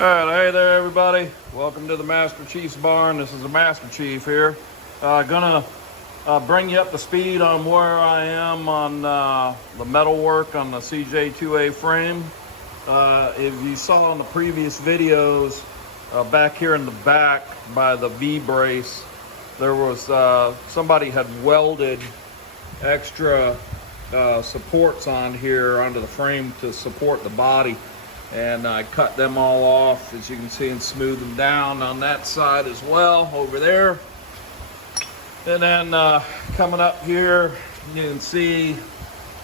Alright, hey there everybody. Welcome to the Master Chief's Barn. This is the Master Chief here. Gonna bring you up to speed on where I am on the metal work on the CJ2A frame. If you saw in the previous videos, back here in the back by the V-brace, there was somebody had welded extra supports on here onto the frame to support the body. And I cut them all off, as you can see, and smooth them down on that side as well over there. And then coming up here, you can see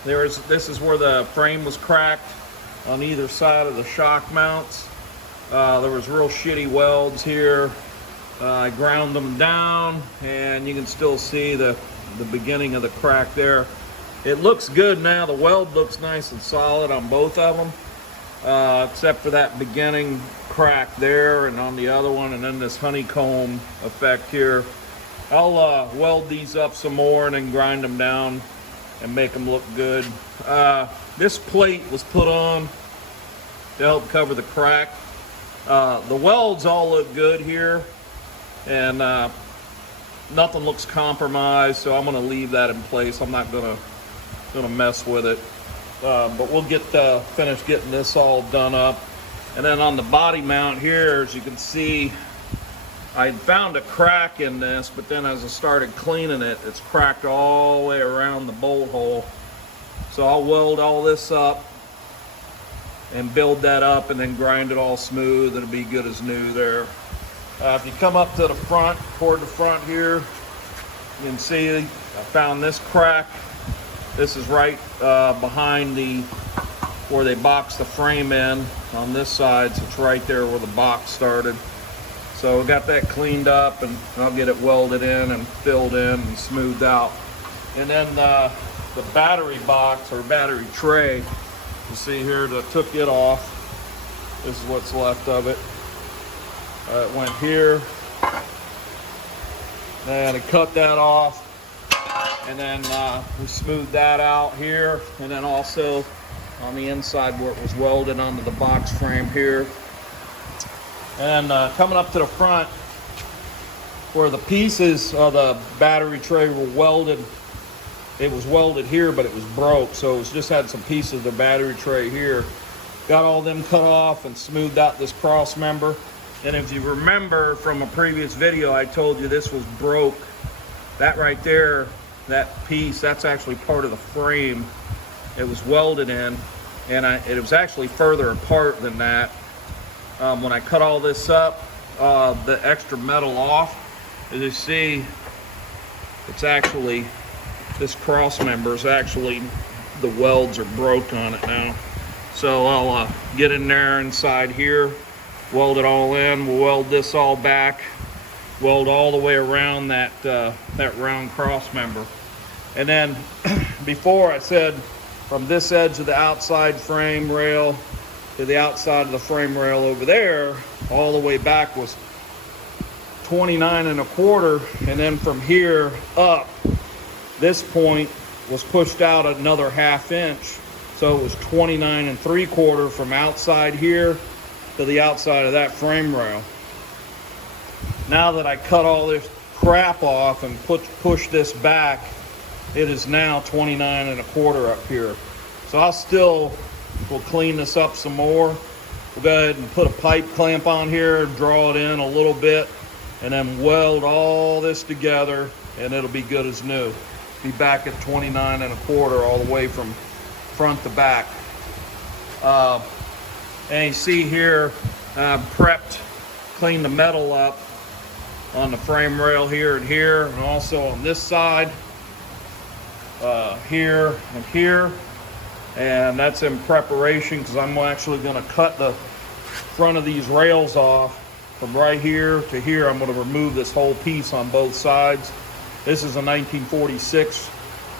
this is where the frame was cracked on either side of the shock mounts. There was real shitty welds here. I ground them down, and you can still see the beginning of the crack there. It looks good now. The weld looks nice and solid on both of them. Except for that beginning crack there and on the other one, and then this honeycomb effect here. I'll weld these up some more and then grind them down and make them look good. This plate was put on to help cover the crack. The welds all look good here, and nothing looks compromised, so I'm going to leave that in place. I'm not going to mess with it. But we'll get finished getting this all done up. And then on the body mount here, as you can see, I found a crack in this, but then as I started cleaning it, it's cracked all the way around the bolt hole. So I'll weld all this up and build that up and then grind it all smooth. It'll be good as new there. If you come up to the front, toward the front here, you can see I found this crack. This is right behind where they boxed the frame in on this side, so it's right there where the box started. So we got that cleaned up, and I'll get it welded in and filled in and smoothed out. And then the battery box or battery tray, you see here, I took it off. This is what's left of it. It went here, and I cut that off. And then we smoothed that out here, and then also on the inside where it was welded onto the box frame here. And coming up to the front where the pieces of the battery tray were welded, it was welded here, but it was broke, so it just had some pieces of the battery tray here. Got all them cut off and smoothed out this cross member. And if you remember from a previous video, I told you this was broke. That right there, that piece, that's actually part of the frame it was welded in, and it was actually further apart than that. When I cut all this up, the extra metal off, as you see, it's actually, this cross member is actually, the welds are broke on it now. So I'll get in there inside here, weld it all in, we'll weld this all back, weld all the way around that round cross member. And then before I said from this edge of the outside frame rail to the outside of the frame rail over there, all the way back was 29 1/4, and then from here up, this point was pushed out another 1/2 inch, so it was 29 3/4 from outside here to the outside of that frame rail. Now that I cut all this crap off and push this back, it is now 29 1/4 up here. So we'll clean this up some more. We'll go ahead and put a pipe clamp on here, draw it in a little bit, and then weld all this together, and it'll be good as new. Be back at 29 1/4 all the way from front to back. And you see here, prepped, cleaned the metal up on the frame rail here and here, and also on this side, here and here. And that's in preparation because I'm actually going to cut the front of these rails off from right here to here. I'm going to remove this whole piece on both sides. This is a 1946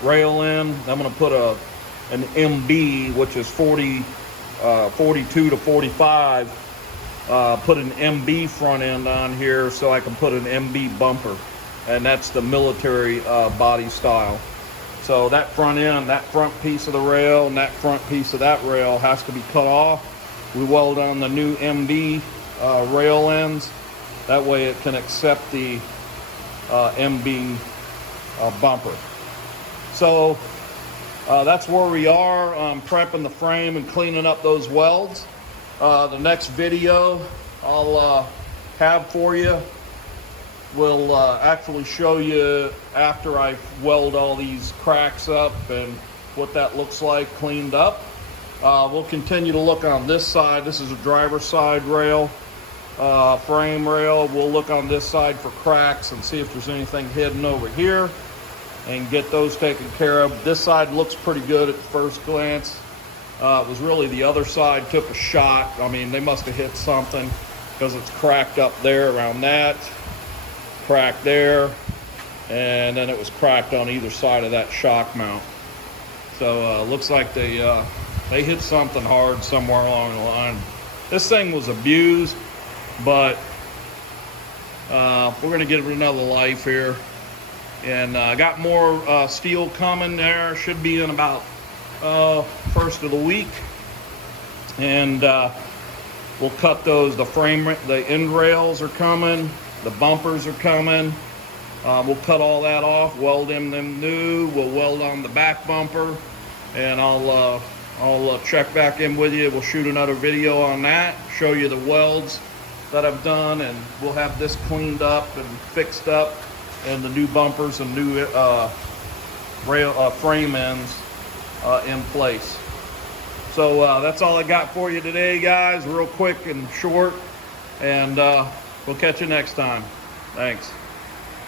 rail end. I'm going to put an MB, which is 42 to 45, put an MB front end on here so I can put an MB bumper, and that's the military body style. So that front end, that front piece of the rail and that front piece of that rail has to be cut off. We weld on the new MB rail ends. That way it can accept the M-beam bumper. So that's where we are. I'm prepping the frame and cleaning up those welds. The next video I'll have for you will actually show you after I weld all these cracks up and what that looks like cleaned up. We'll continue to look on this side. This is a driver's side rail, frame rail. We'll look on this side for cracks and see if there's anything hidden over here and get those taken care of. This side looks pretty good at first glance. It was really the other side took a shot. I mean, they must have hit something because it's cracked up there around that, cracked there, and then it was cracked on either side of that shock mount. So looks like they hit something hard somewhere along the line. This thing was abused, but we're gonna give it another life here. And I got more steel coming there. Should be in about first of the week. And we'll cut those. The end rails are coming. The bumpers are coming. We'll cut all that off, weld them new. We'll weld on the back bumper, and I'll check back in with you. We'll shoot another video on that, show you the welds that I've done, and we'll have this cleaned up and fixed up, and the new bumpers and new frame ends in place. So that's all I got for you today, guys. Real quick and short, and we'll catch you next time. Thanks.